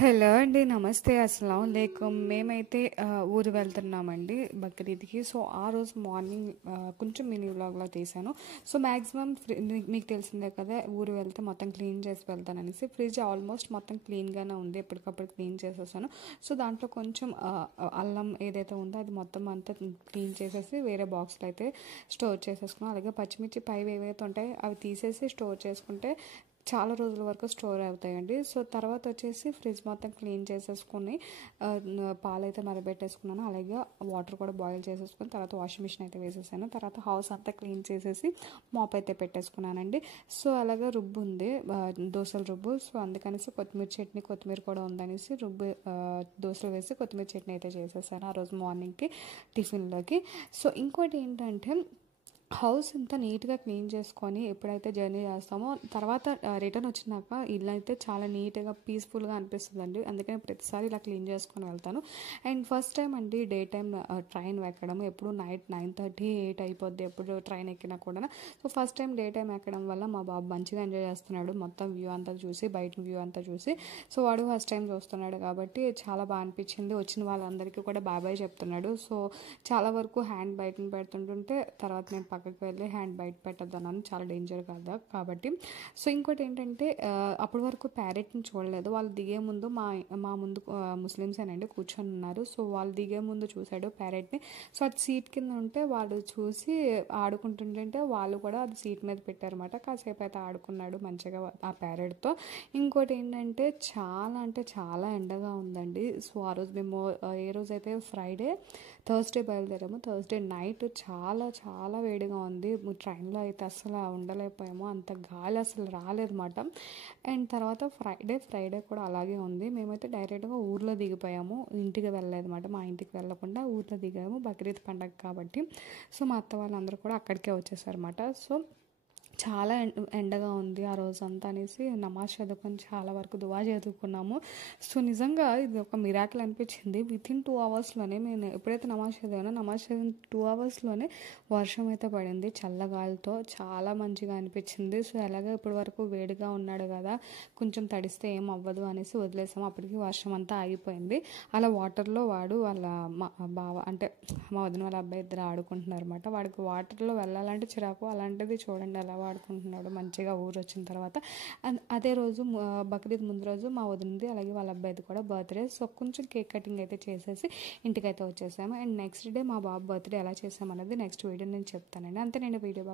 Hello అండి. నమస్తే. అస్సలాముఅలైకుం. మేమైతే ఊరు వెళ్తున్నామండి బక్రీద్‌కి. సో, ఆ రోజు మార్నింగ్ కొంచెం మినీ వ్లాగ్‌లా తీశాను. సో, మ్యాక్సిమం మీకు తెలిసిందే కదా! ఊరు వెళ్తే మొత్తం క్లీన్ చేసి వెళ్తాననేసి. ఫ్రిడ్జ్ ఆల్మోస్ట్ మొత్తం క్లీన్‌గానే ఉంది. ఎప్పటికప్పుడు క్లీన్ చేసేసాను. సో, దాంట్లో కొంచెం అల్లం ఏదైతే ఉందో అది మొత్తం అంతా క్లీన్ చేసేసి వేరే బాక్స్‌లో అయితే స్టోర్ చేసేసుకున్నాను. అలాగే పచ్చిమిర్చి పైవి ఏవైతే ఉంటాయో అవి తీసేసి స్టోర్ చేసుకుంటే చాలా రోజుల వరకు స్టోర్ అవుతాయండి. సో, తర్వాత వచ్చేసి ఫ్రిడ్జ్ మొత్తం క్లీన్ చేసేసుకొని పాలైతే మరబెట్టేసుకున్నాను. అలాగే వాటర్ కూడా బాయిల్ చేసేసుకొని తర్వాత వాషింగ్ మిషన్ అయితే వేసేసాను. తర్వాత హౌస్ అంతా క్లీన్ చేసేసి మాప్ అయితే పెట్టేసుకున్నానండి. సో, అలాగే రుబ్బు ఉంది, దోసల రుబ్బు. సో, అందుకనేసి కొత్తిమీర చట్నీ, కొత్తిమీర కూడా ఉందనేసి దోసలు వేసి కొత్తిమీర చట్నీ అయితే చేసేసాను ఆ రోజు మార్నింగ్కి టిఫిన్లోకి. సో, ఇంకోటి ఏంటంటే హౌస్ అంతా నీట్గా క్లీన్ చేసుకొని ఎప్పుడైతే జర్నీ చేస్తామో తర్వాత రిటర్న్ వచ్చినాక ఇల్లు అయితే చాలా నీట్గా పీస్ఫుల్గా అనిపిస్తుందండి. అందుకని ప్రతిసారి ఇలా క్లీన్ చేసుకొని వెళ్తాను. అండ్ ఫస్ట్ టైం అండి డే టైం ట్రైన్ ఎక్కడం. ఎప్పుడు నైట్ 9:30, 8 అయిపోద్ది ఎప్పుడు ట్రైన్ ఎక్కినా కూడా. So, first time day time ఎక్కడం వల్ల మా బాబు మంచిగా ఎంజాయ్ చేస్తున్నాడు. మొత్తం వ్యూ అంతా చూసి, బయట వ్యూ అంతా చూసి. సో, వాడు ఫస్ట్ టైం చూస్తున్నాడు కాబట్టి చాలా బాగా అనిపించింది. వచ్చిన వాళ్ళందరికీ కూడా బాబాయ్ చెప్తున్నాడు. సో, చాలా వరకు హ్యాండ్ బయటను పెడుతుంటుంటే తర్వాత నేను పక్కకి వెళ్ళి హ్యాండ్ బయట పెట్టద్దన్నాను, చాలా డేంజర్ కదా కాబట్టి. సో, ఇంకోటి ఏంటంటే అప్పటి వరకు ప్యారెట్ని చూడలేదు. వాళ్ళు దిగే ముందు మా ముందు ముస్లిమ్సేనండి కూర్చొని ఉన్నారు. సో, వాళ్ళు దిగే ముందు చూశాడు ప్యారెట్ని. సో, అది సీట్ కింద ఉంటే వాళ్ళు చూసి ఆడుకుంటుంటే వాళ్ళు కూడా అది సీట్ మీద పెట్టారన్నమాట. కాసేపు అయితే ఆడుకున్నాడు మంచిగా ఆ ప్యారెట్తో. ఇంకోటి ఏంటంటే చాలా అంటే చాలా ఎండగా ఉందండి. సో, ఆ రోజు మేము ఏ రోజైతే థర్స్డే బయలుదేరాము. థర్స్డే నైట్ చాలా చాలా వేడిగా ఉంది. ట్రైన్లో అయితే అసలు ఉండలేకపోయాము. అంత గాలి అసలు రాలేదన్నమాట. అండ్ తర్వాత ఫ్రైడే కూడా అలాగే ఉంది. మేమైతే డైరెక్ట్గా ఊర్లో దిగిపోయాము. ఇంటికి వెళ్ళలేదన్నమాట. మా ఇంటికి వెళ్ళకుండా ఊర్లో దిగాము బక్రీద్ పండగ కాబట్టి. సో, మా అత్త వాళ్ళందరూ కూడా అక్కడికే వచ్చేసారన్నమాట. సో, చాలా ఎండగా ఉంది ఆ రోజంతా అనేసి నమాజ్ చదువుకొని చాలా వరకు దువా చదువుకున్నాము. సో, నిజంగా ఇది ఒక మిరాకిల్ అనిపించింది. వితిన్ 2 అవర్స్లోనే నేను ఎప్పుడైతే నమాజ్ చదివిన 2 అవర్స్లోనే వర్షం అయితే పడింది చల్లగాలితో. చాలా మంచిగా అనిపించింది. సో, ఎలాగో ఇప్పటి వరకు వేడిగా ఉన్నాడు కదా, కొంచెం తడిస్తే ఏం అవ్వదు అనేసి వదిలేసాము. అప్పటికి వర్షం అంతా ఆగిపోయింది. అలా వాటర్లో వాడు వాళ్ళ బావ అంటే మా వదిన వాళ్ళ అబ్బాయి ఇద్దరు ఆడుకుంటున్నారు అనమాట. వాడికి వాటర్లో వెళ్ళాలంటే చిరాకు. అలాంటిది చూడండి ఎలా ఆడుకుంటున్నాడు మంచిగా ఊరు వచ్చిన తర్వాత. అండ్ అదే రోజు బక్రీద్ ముందు రోజు మా వదినది అలాగే వాళ్ళ అబ్బాయిది కూడా బర్త్డే. సో, కొంచెం కేక్ కటింగ్ అయితే చేసేసి ఇంటికైతే వచ్చేసాము. అండ్ నెక్స్ట్ డే మా బాబు బర్త్డే ఎలా చేసామన్నది నెక్స్ట్ వీడియో నేను చెప్తానండి. అంతే నేను వీడియో